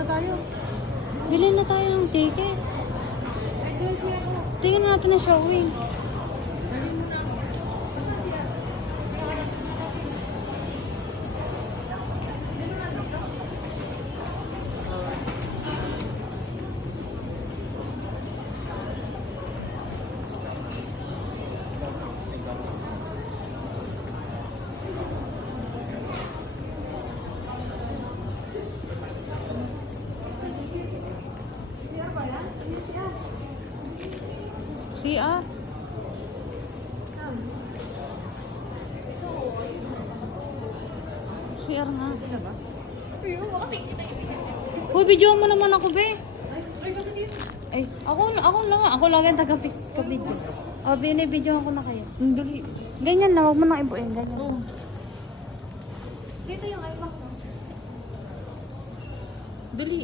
na tayo. Bilhin na tayo ng ticket. Tingnan natin na showing. CR. CR nga. Uy, video mo naman ako, be. Ay, ako, ako lang, ako lang ang taga-video. O, binibidyo ako na kayo. Ang dali. Ganyan na, huwag mo nang ibuin, ganyan. Oo. Dito yung IMAX. oh. Dali.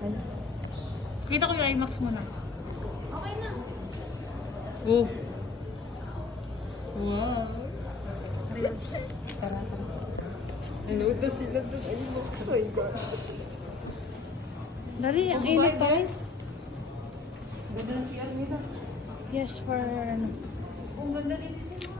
Ay. Kita ko yung IMAX mo na. Oh. Wow. Reels. Tara, tara. To sila doon. Oh my God. Dali, ang init pa rin. Ganda ng CR nila. Yes, for ano. Ang ganda dito.